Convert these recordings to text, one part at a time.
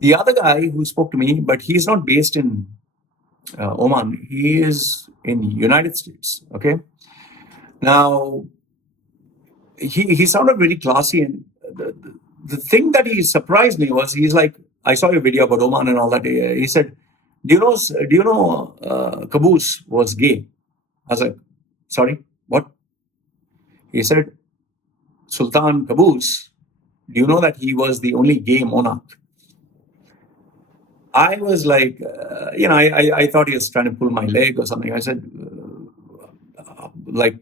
The other guy who spoke to me, but he's not based in Oman. He is in United States. Okay. Now, he sounded very classy, and the thing that he surprised me was he's like, I saw your video about Oman and all that. He said, "Do you know Qaboos was gay?" I was like, "Sorry, what?" He said, "Sultan Qaboos. Do you know that he was the only gay monarch?" I was like, I thought he was trying to pull my leg or something. I said, like,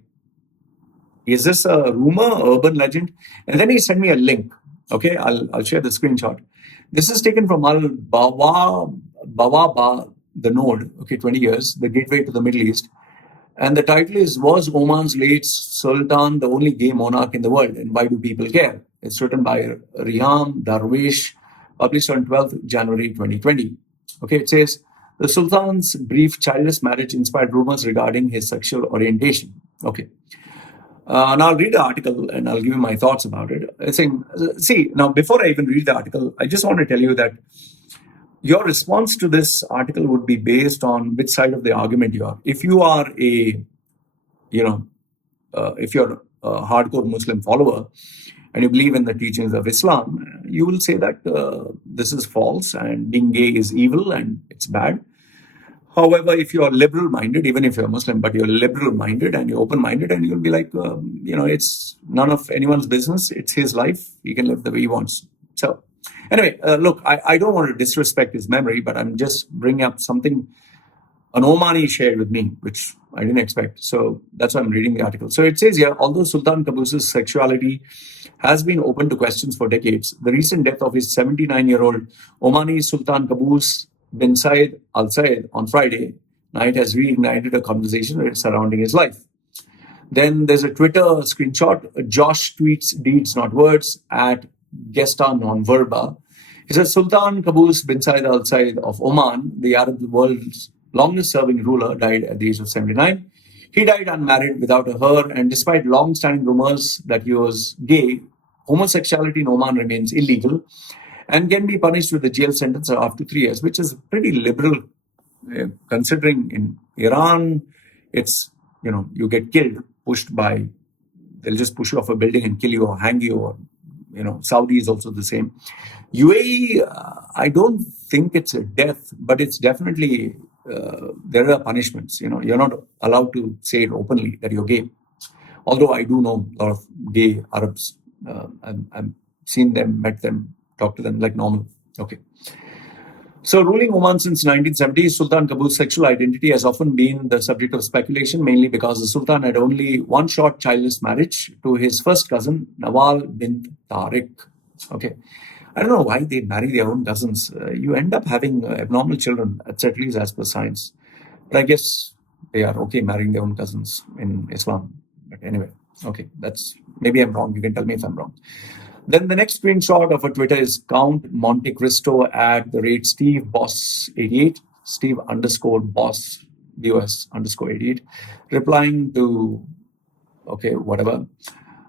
is this a rumor, urban legend? And then he sent me a link. Okay, I'll share the screenshot. This is taken from ALBAWABA, the node, okay, 20 years, the gateway to the Middle East. And the title is, "Was Oman's late Sultan the only gay monarch in the world? And why do people care?" It's written by Riham Darwish, published on 12th January 2020. Okay, it says, the Sultan's brief childless marriage inspired rumors regarding his sexual orientation. Okay. Now I'll read the article and I'll give you my thoughts about it. It's saying, see, now before I even read the article, I just want to tell you that your response to this article would be based on which side of the argument you are. If you are if you're a hardcore Muslim follower and you believe in the teachings of Islam, you will say that this is false and being gay is evil and it's bad. However, if you're liberal-minded, even if you're Muslim, but you're liberal-minded and you're open-minded, and you'll be like, it's none of anyone's business. It's his life. He can live the way he wants. So anyway, look, I don't want to disrespect his memory, but I'm just bringing up something an Omani shared with me, which I didn't expect. So that's why I'm reading the article. So it says here, although Sultan Qaboos' sexuality has been open to questions for decades, the recent death of his 79-year-old Omani Sultan Qaboos bin Said Al Said on Friday night has reignited a conversation surrounding his life. Then there's a Twitter screenshot. Josh tweets deeds, not words, at Gesta Nonverba. He says, Sultan Qaboos bin Said Al Said of Oman, the Arab world's longest-serving ruler, died at the age of 79. He died unmarried without a heir, and despite long-standing rumors that he was gay, homosexuality in Oman remains illegal and can be punished with a jail sentence of up to 3 years, which is pretty liberal, considering in Iran, it's, you get killed, they'll just push you off a building and kill you or hang you, or, Saudi is also the same. UAE, I don't think it's a death, but it's definitely, there are punishments. You're not allowed to say it openly that you're gay. Although I do know a lot of gay Arabs. I've seen them, met them, talked to them like normal. Okay. So ruling Oman since 1970, Sultan Qaboos' sexual identity has often been the subject of speculation, mainly because the Sultan had only one short childless marriage to his first cousin, Nawal Bint Tariq. Okay. I don't know why they marry their own cousins. You end up having abnormal children, at least as per science. But I guess they are okay marrying their own cousins in Islam. But anyway, okay, maybe I'm wrong. You can tell me if I'm wrong. Then the next screenshot of a Twitter is Count Monte Cristo at the rate Steve Boss 88, Steve _Boss BOS _88, replying to, okay, whatever.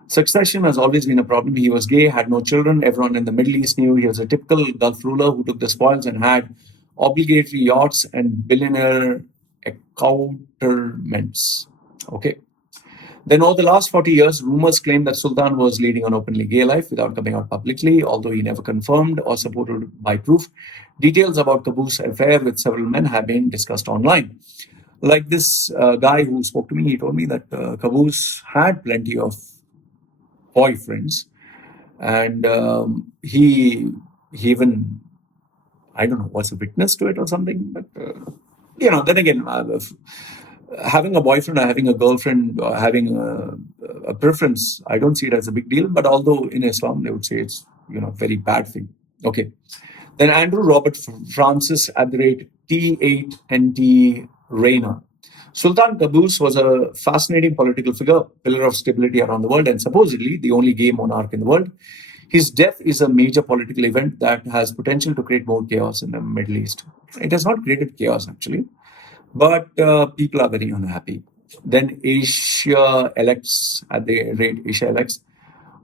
Succession has always been a problem. He was gay, had no children. Everyone in the Middle East knew he was a typical Gulf ruler who took the spoils and had obligatory yachts and billionaire accoutrements. Okay. Then over the last 40 years, rumors claim that Sultan was leading an openly gay life without coming out publicly, although he never confirmed or supported by proof. Details about Qaboos' affair with several men have been discussed online. Like this guy who spoke to me, he told me that Qaboos had plenty of boyfriends, and he even, I don't know, was a witness to it or something. But, then again, having a boyfriend or having a girlfriend or having a preference, I don't see it as a big deal. But although in Islam, they would say it's, very bad thing. Okay. Then Andrew Robert Francis at the rate T8NT Rayner. Sultan Qaboos was a fascinating political figure, pillar of stability around the world, and supposedly the only gay monarch in the world. His death is a major political event that has potential to create more chaos in the Middle East. It has not created chaos, actually, but people are very unhappy. Then Asia Elects at the rate Asia Elects.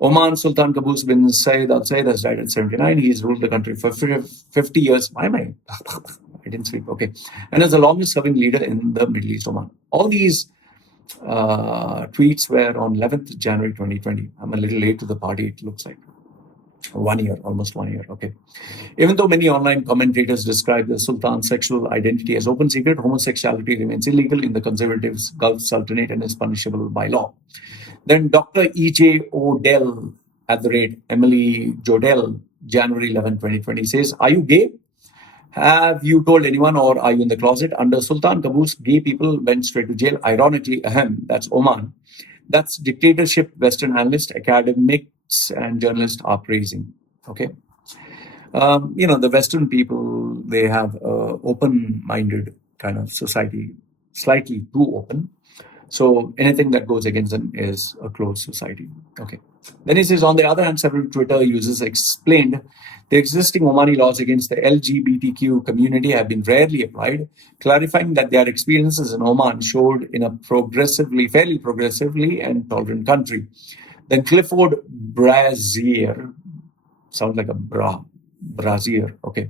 Oman Sultan Qaboos bin Said Al Said has died at 79. He's ruled the country for 50 years. Why am I? I didn't sleep. Okay. And is the longest serving leader in the Middle East, Oman. All these tweets were on 11th January 2020. I'm a little late to the party, it looks like. 1 year, almost 1 year. Okay. Even though many online commentators describe the Sultan's sexual identity as open secret, homosexuality remains illegal in the conservative Gulf Sultanate and is punishable by law. Then Dr. E.J. Odell @Emily Jodell, January 11, 2020 says, are you gay? Have you told anyone or are you in the closet? Under Sultan Qaboos, gay people went straight to jail. Ironically, that's Oman. That's dictatorship Western analysts, academics, and journalists are praising. Okay. The Western people, they have an open-minded kind of society, slightly too open. So anything that goes against them is a closed society. Okay. Then he says, on the other hand, several Twitter users explained the existing Omani laws against the LGBTQ community have been rarely applied, clarifying that their experiences in Oman showed in a fairly progressively and tolerant country. Then Clifford Brazier, sounds like a brazier, okay,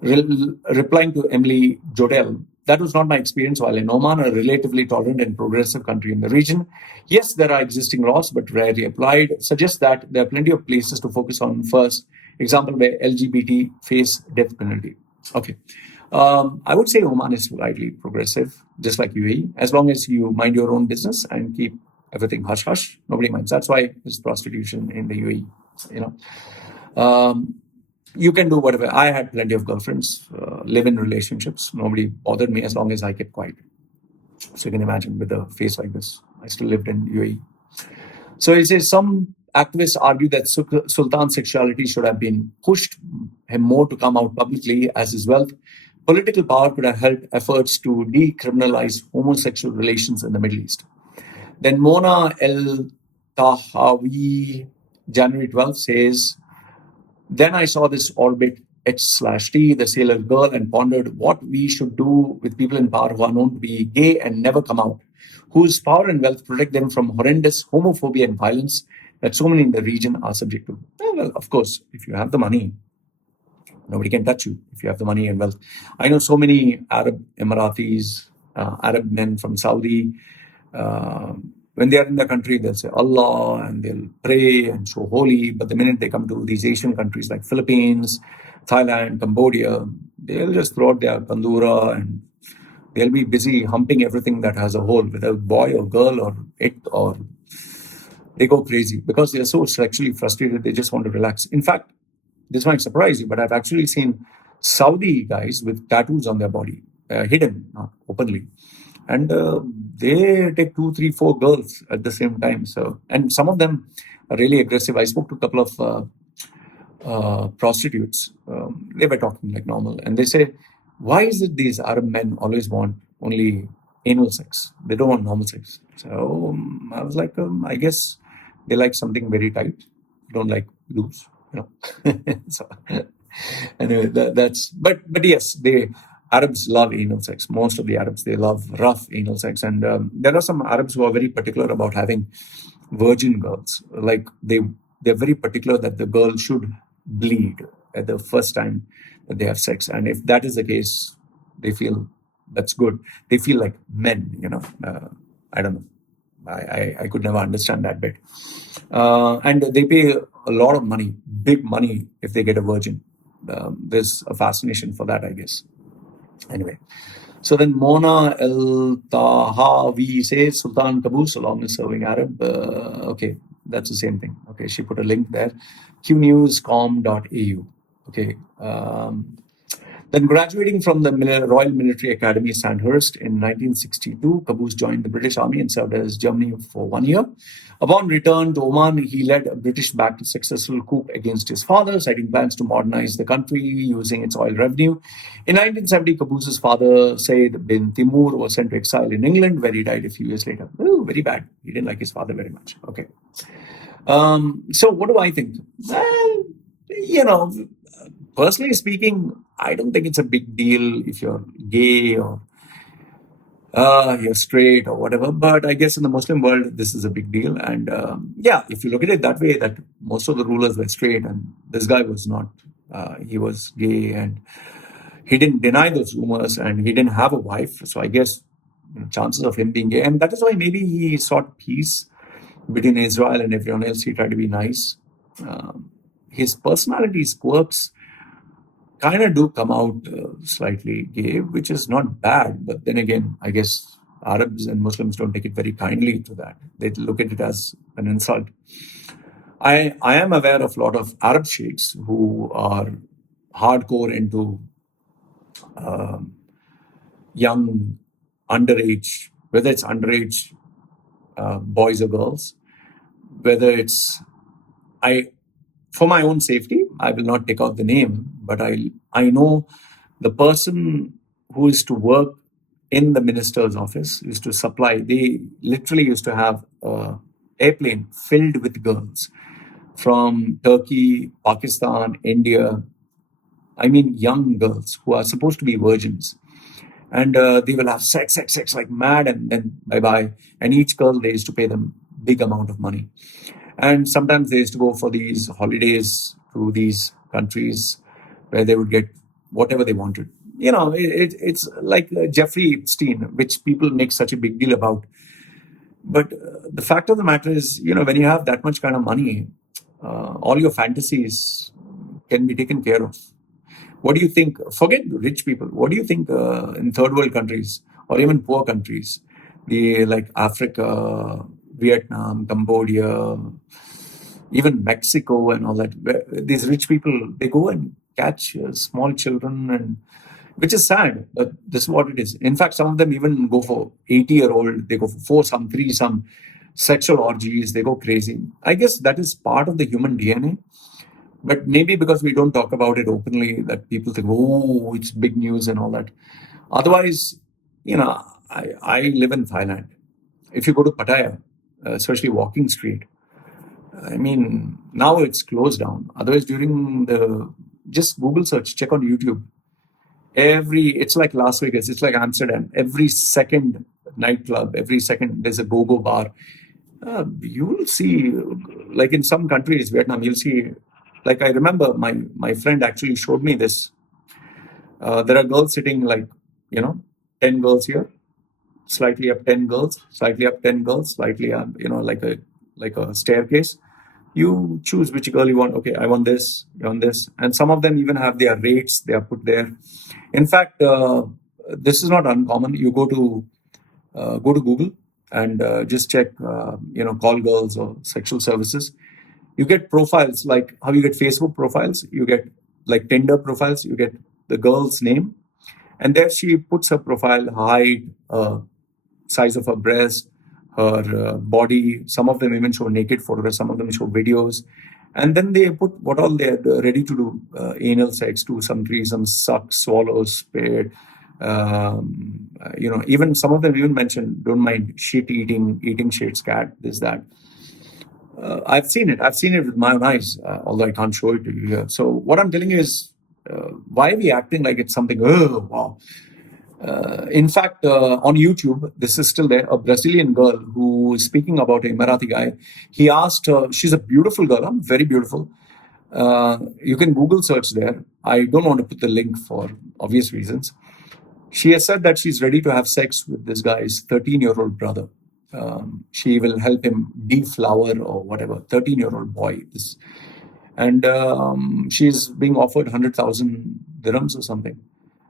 replying to Emily Jodell, that was not my experience while in Oman, a relatively tolerant and progressive country in the region. Yes, there are existing laws, but rarely applied. Suggests that there are plenty of places to focus on first. Example where LGBT face death penalty. Okay. I would say Oman is slightly progressive, just like UAE. As long as you mind your own business and keep everything hush-hush, nobody minds. That's why there's prostitution in the UAE. You can do whatever. I had plenty of girlfriends, live in relationships. Nobody bothered me as long as I kept quiet. So you can imagine with a face like this. I still lived in UAE. So he says some activists argue that Sultan's sexuality should have been pushed him more to come out publicly as his wealth. Political power could have helped efforts to decriminalize homosexual relations in the Middle East. Then Mona El Tahawi, January 12th, says, then I saw this orbit H/T, the sailor girl, and pondered what we should do with people in power who are known to be gay and never come out, whose power and wealth protect them from horrendous homophobia and violence that so many in the region are subject to. Well, of course, if you have the money, nobody can touch you if you have the money and wealth. I know so many Arab Emiratis, Arab men from Saudi, when they are in the country, they'll say Allah and they'll pray and show holy. But the minute they come to these Asian countries like Philippines, Thailand, Cambodia, they'll just throw out their kandura and they'll be busy humping everything that has a hole, whether boy or girl or it, or they go crazy because they're so sexually frustrated. They just want to relax. In fact, this might surprise you, but I've actually seen Saudi guys with tattoos on their body, hidden, not openly. And they take 2, 3, 4 girls at the same time. So, and some of them are really aggressive. I spoke to a couple of prostitutes. They were talking like normal. And they say, why is it these Arab men always want only anal sex? They don't want normal sex. So I was like, I guess they like something very tight. Don't like loose, So anyway, but yes, Arabs love anal sex. Most of the Arabs, they love rough anal sex. And there are some Arabs who are very particular about having virgin girls. Like they're very particular that the girl should bleed at the first time that they have sex. And if that is the case, they feel that's good. They feel like men, I don't know. I could never understand that bit. And they pay a lot of money, big money, if they get a virgin. There's a fascination for that, I guess. Anyway, so then Mona El Tahawi says Sultan Qaboos, along with serving Arab. Okay, that's the same thing. Okay, she put a link there. qnewscom.au. Okay. Then graduating from the Royal Military Academy Sandhurst in 1962, Qaboos joined the British Army and served as Germany for 1 year. Upon return to Oman, he led a British-backed successful coup against his father, citing plans to modernize the country using its oil revenue. In 1970, Qaboos's father, Said bin Timur, was sent to exile in England, where he died a few years later. Oh, very bad. He didn't like his father very much. Okay. So what do I think? Well, personally speaking, I don't think it's a big deal if you're gay or you're straight or whatever. But I guess in the Muslim world, this is a big deal. And yeah, if you look at it that way, that most of the rulers were straight and this guy was not. He was gay and he didn't deny those rumors and he didn't have a wife. So I guess chances of him being gay. And that is why maybe he sought peace between Israel and everyone else. He tried to be nice. His personality, his quirks, kind of do come out slightly gay, which is not bad. But then again, I guess Arabs and Muslims don't take it very kindly to that. They look at it as an insult. I am aware of a lot of Arab sheikhs who are hardcore into young underage, whether it's underage boys or girls, whether it's for my own safety, I will not take out the name, but I know the person who is to work in the minister's office is to supply. They literally used to have an airplane filled with girls from Turkey, Pakistan, India. I mean, young girls who are supposed to be virgins. And they will have sex like mad, and then bye-bye. And each girl, they used to pay them big amount of money. And sometimes they used to go for these holidays to these countries where they would get whatever they wanted. It's like Jeffrey Epstein, which people make such a big deal about. But the fact of the matter is, when you have that much kind of money, all your fantasies can be taken care of. What do you think? Forget rich people. What do you think in third world countries or even poor countries, like Africa, Vietnam, Cambodia, even Mexico and all that, where these rich people, they go and catch small children, and which is sad, but this is what it is. In fact, some of them even go for 80-year-old, they go for foursome, threesome, sexual orgies, they go crazy. I guess that is part of the human DNA. But maybe because we don't talk about it openly, that people think, oh, it's big news and all that. Otherwise, I live in Thailand. If you go to Pattaya, especially Walking Street, I mean, now it's closed down. Otherwise, just Google search, check on YouTube. It's like Las Vegas, it's like Amsterdam. Every second nightclub, every second there's a go-go bar. You will see, like in some countries, Vietnam, you'll see. Like I remember my friend actually showed me this. There are girls sitting 10 girls here, slightly up 10 girls, slightly up 10 girls, slightly up, like a staircase. You choose which girl you want. Okay, I want this, you want this. And some of them even have their rates, they are put there. In fact, this is not uncommon. You go to Google and just check, call girls or sexual services. You get profiles like how you get Facebook profiles, you get like Tinder profiles, you get the girl's name, and there she puts her profile, height, size of her breast, her body. Some of them even show naked photographs, some of them show videos. And then they put what all they're ready to do, anal sex, do some threesome, suck, swallow, spit. Even some of them even mention, don't mind shit eating shit's cat, this, that. I've seen it with my own eyes, although I can't show it to you here. So what I'm telling you is, why are we acting like it's something, oh, wow. In fact, on YouTube, this is still there, a Brazilian girl who is speaking about a Emirati guy. He asked her, she's a beautiful girl, very beautiful. You can Google search there. I don't want to put the link for obvious reasons. She has said that she's ready to have sex with this guy's 13-year-old brother. She will help him deflower or whatever, 13-year-old boy. And she's being offered 100,000 dirhams or something.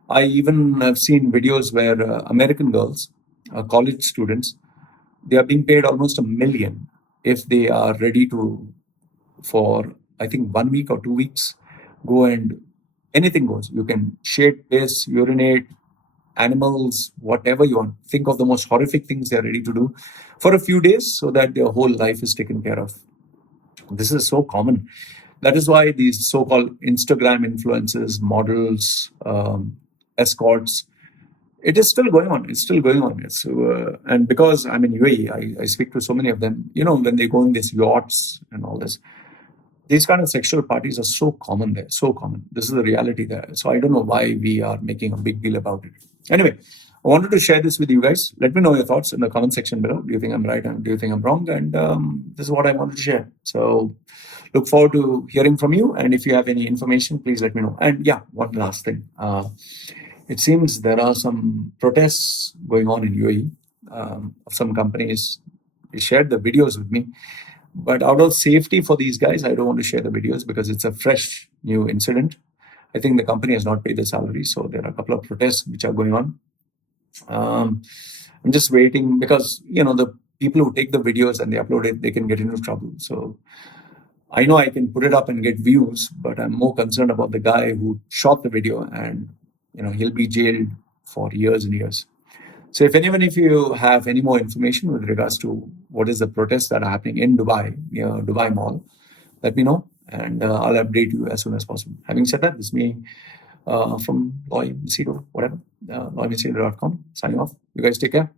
I even have seen videos where American girls, college students, they are being paid almost $1 million if they are ready to, for I think 1 week or 2 weeks, go and anything goes. You can shit, piss, urinate, animals, whatever you want. Think of the most horrific things they are ready to do for a few days so that their whole life is taken care of. This is so common. That is why these so-called Instagram influencers, models, escorts, it is still going on. It's still going on. And because I'm in UAE, I speak to so many of them. When they go in these yachts and all this, these kind of sexual parties are so common there, so common. This is the reality there. So I don't know why we are making a big deal about it. Anyway, I wanted to share this with you guys. Let me know your thoughts in the comment section below. Do you think I'm right and do you think I'm wrong? And this is what I wanted to share. So look forward to hearing from you. And if you have any information, please let me know. And yeah, one last thing. It seems there are some protests going on in UAE of some companies. They shared the videos with me. But out of safety for these guys, I don't want to share the videos because it's a fresh new incident. I think the company has not paid the salary. So there are a couple of protests which are going on. I'm just waiting because, the people who take the videos and they upload it, they can get into trouble. So I know I can put it up and get views, but I'm more concerned about the guy who shot the video and, he'll be jailed for years and years. So if you have any more information with regards to what is the protests that are happening in Dubai, near Dubai Mall, let me know and I'll update you as soon as possible. Having said that, this is me from Loy Machedo, whatever, loymachedo.com, signing off. You guys take care.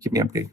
Keep me updated.